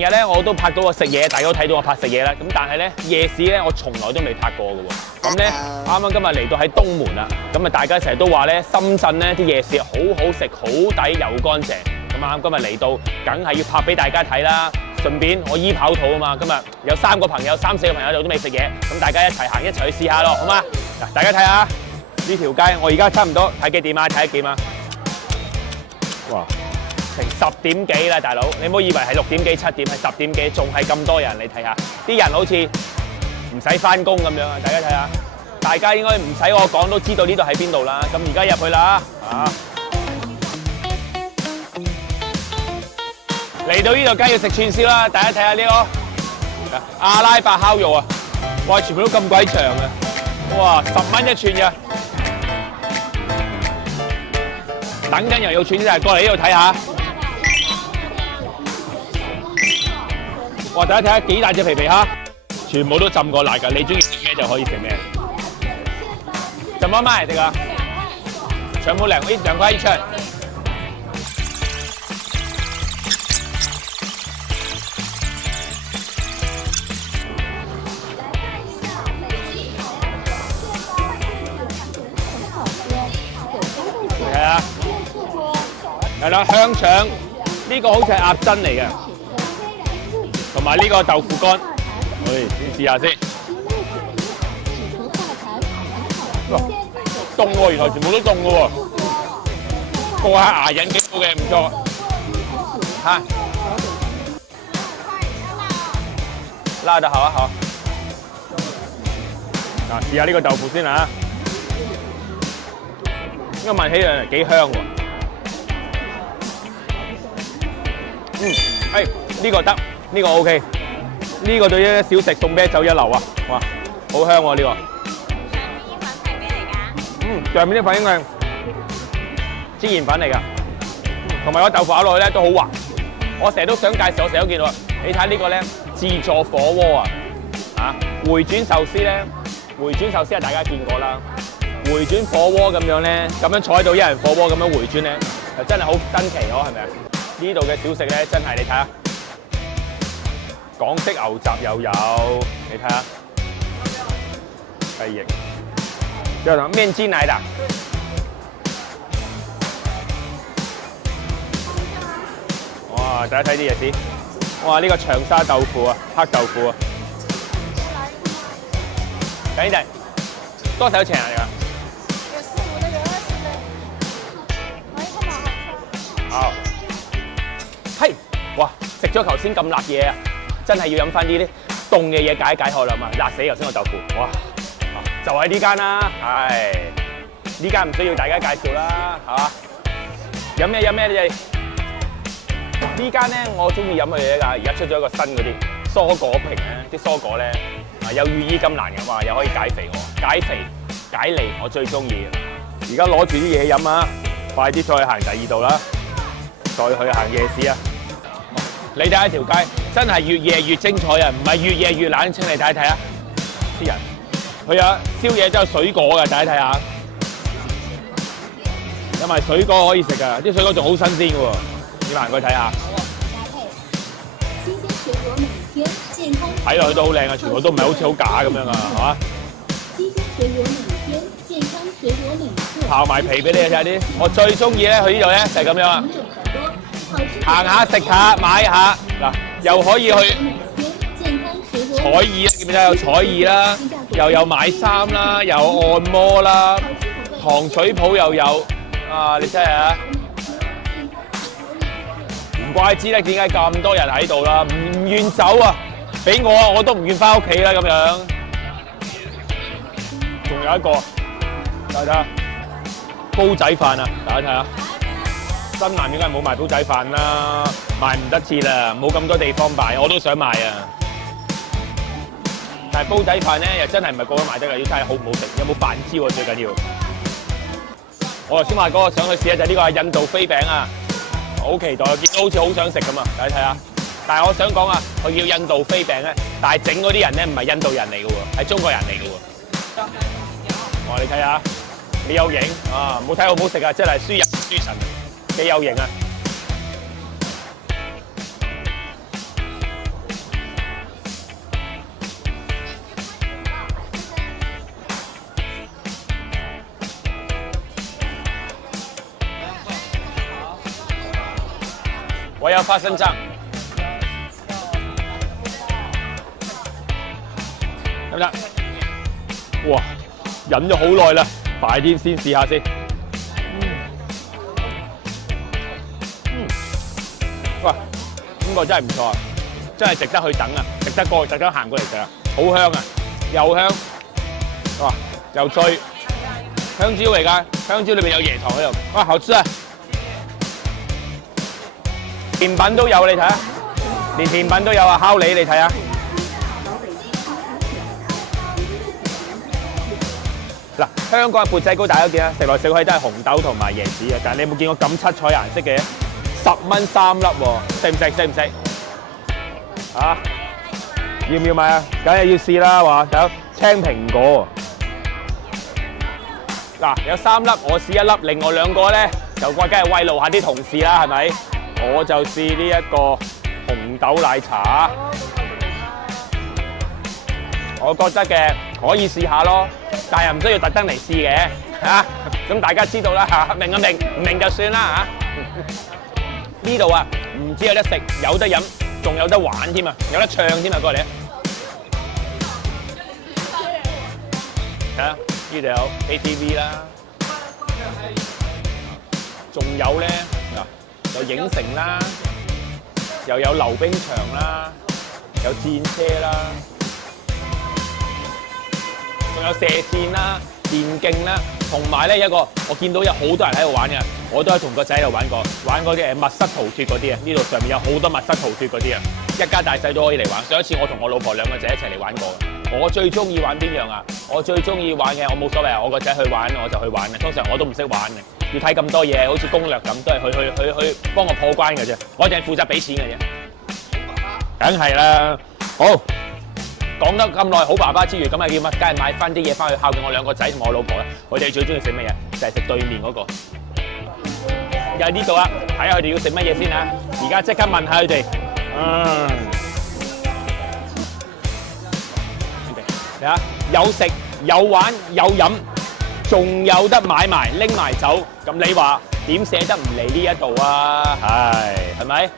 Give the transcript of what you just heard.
日咧我都拍到我食嘢，大家都睇到我拍食嘢啦。咁但係咧夜市咧我從來都未拍過嘅喎。咁咧啱啱今日嚟到喺東門啦，咁啊大家成日都話咧深圳咧啲夜市好好食、好抵又乾淨。咁啱今日嚟到，梗係要拍俾大家睇啦。順便我醫跑肚啊嘛，今日有3個朋友、3、4個朋友都未食嘢，咁大家一齊行一齊去試下咯，好嗎？嗱，大家睇下呢條街，我而家差唔多睇幾點啊？睇得幾點啊？哇！成10點幾啦，大佬，你唔好以為係6點幾、7點，係10點幾，仲係咁多人，你睇下，啲人好似唔使翻工咁樣啊！大家睇下，大家應該唔使我講都知道呢度喺邊度啦。咁而家入去啦，嚟到呢度梗係要食串燒啦！大家睇下呢個阿拉伯烤肉啊，哇！全部都咁鬼長嘅，哇！10蚊一串嘅，等緊又要串燒，過嚟呢度睇下。哇！大家睇下幾大隻皮皮蝦，全部都浸過辣㗎。你中意食咩就可以食咩。怎麼賣這個？全部2塊一串。係啊，係啦，香腸呢個好似係鴨胗嚟嘅。同埋呢個豆腐乾，先試下先。凍喎，原來全部都凍嘅喎。過下牙癮幾好嘅，唔錯。嚇，拉得好啊，好。嗱，試下呢個豆腐先啊。呢個聞起嚟幾香喎。呢個得。呢個 OK， 呢個對於小食送啤酒一流啊！哇，好香喎呢個。上面啲粉應該係孜然粉嚟㗎，同埋個豆腐咬落去咧都好滑。我成日都想介紹，我成日都見到，你睇呢個咧自助火鍋啊，回轉壽司咧，回轉壽司係大家見過啦。回轉火鍋咁樣咧，咁樣坐喺度一人火鍋咁樣回轉咧，就真係好新奇咯，係咪啊？呢度嘅小食咧，真係你睇下。港式牛雜又有，你睇下，雞翼，叫什麼面筋來的？哇！大家睇啲嘢先，哇！呢個長沙豆腐啊，黑豆腐啊，等一等，多少錢啊？呢個？有15的，有20的。好，係，哇！食咗頭先咁辣嘢啊！真係要飲翻啲凍嘅嘢解一解渴啦嘛！辣死頭先個豆腐，哇！就喺呢間啦，唉，呢間唔需要大家介紹啦，係嘛？飲咩你哋？呢間咧我中意飲佢嘢㗎，而家出咗一個新嗰啲蔬果瓶咧，啲蔬果咧有羽衣甘藍嘅嘛，又可以解肥喎，解肥解膩，我最中意嘅。而家攞住啲嘢飲啊，快啲再去行第2度啦，再去行夜市啊！你睇下條街，真係越夜越精彩啊！唔係越夜越冷清，你睇一睇啊！啲人，佢有宵夜都有水果㗎，大家睇下，有埋水果可以食㗎，啲水果仲好新鮮㗎喎，你行過去睇下。睇落去都好靚啊，全部都唔係好似好假咁樣啊，係嘛？刨埋皮俾你睇下啲，我最中意咧，去呢度咧就係咁樣啊！行下食下買下嗱，又可以去彩藝啦，記唔記得有彩藝啦，又有買衫啦，有按摩啦，糖水鋪又有啊！你真係啊，唔怪之咧點解咁多人喺度啦，唔願走啊！俾我都唔願翻屋企啦咁樣。仲有一個，大家睇下煲仔飯啊！大家睇下。新南應該冇賣煲仔飯啦，賣唔得切啦，冇咁多地方賣，我都想賣啊！但係煲仔飯咧又真係唔係個個賣得㗎，要睇下好唔好食，有冇飯焦啊最緊要。我頭先話嗰個想去試下就係呢個印度飛餅啊，好期待，見到好似好想食咁啊！大家睇下，但係我想講啊，佢叫印度飛餅咧，但係整嗰啲人咧唔係印度人嚟嘅喎，係中國人嚟嘅喎。哇！你睇下幾有型啊！唔好睇好唔好食啊，真係輸入輸神。幾有型啊！我有花生醬。得唔得？哇！忍咗好耐啦，快啲先試下先。哇！呢個真係唔錯啊，真係值得去等啊，值得行過嚟食啊，好香啊，又香，哇，又脆，香蕉嚟㗎，香蕉裏邊有椰糖喺度，哇，好吃啊！甜品都有，你睇下，連甜品都有啊，烤梨你睇下。嗱，香港嘅缽仔糕大家見啦，食來食去都係紅豆同埋椰子嘅，但係你有冇見過咁七彩顏色嘅？10蚊3粒喎，食唔食？食唔食？啊？要唔要買啊？梗係要試啦，話有青蘋果。嗱，有3粒，我試1粒，另外2個咧就梗係慰勞下啲同事啦，係咪？我就試呢一個紅豆奶茶。我覺得嘅可以試下咯，但係又唔需要特登嚟試嘅嚇。咁大家知道啦嚇，明就明，唔明就算啦嚇。呢度啊，唔止有得食，有得飲，仲有得玩添啊，有得唱添啊，過嚟啊！睇下呢度有 ATV 啦，仲有咧嗱，有影城啦，又有溜冰場啦，有戰車啦。仲有射箭啦、電競啦，同埋咧一個我見到有好多人喺度玩嘅，我都係同個仔喺度玩過嗰啲密室逃脫嗰啲啊。呢度上面有好多密室逃脫嗰啲啊，一家大細都可以嚟玩。上一次我同我老婆2個仔一齊嚟玩過嘅。我最中意玩邊樣啊？我最中意玩嘅，我冇所謂啊，我個仔去玩我就去玩嘅。通常我都唔識玩嘅，要睇咁多嘢，好似攻略咁，都係去幫我破關嘅啫。我淨係負責俾錢嘅啫。梗係啦，好。講得咁耐，好爸爸之餘，咁啊要乜？梗係買翻啲嘢翻去孝敬我2個仔同我老婆啦。佢哋最中意食乜嘢？就係食對面嗰個。又喺呢度啦，睇下佢哋要食乜嘢先啊！而家即刻問下佢哋。嚟下，有食有玩有飲，仲有得買埋拎埋走。咁你話點捨得唔嚟呢一度啊？係咪？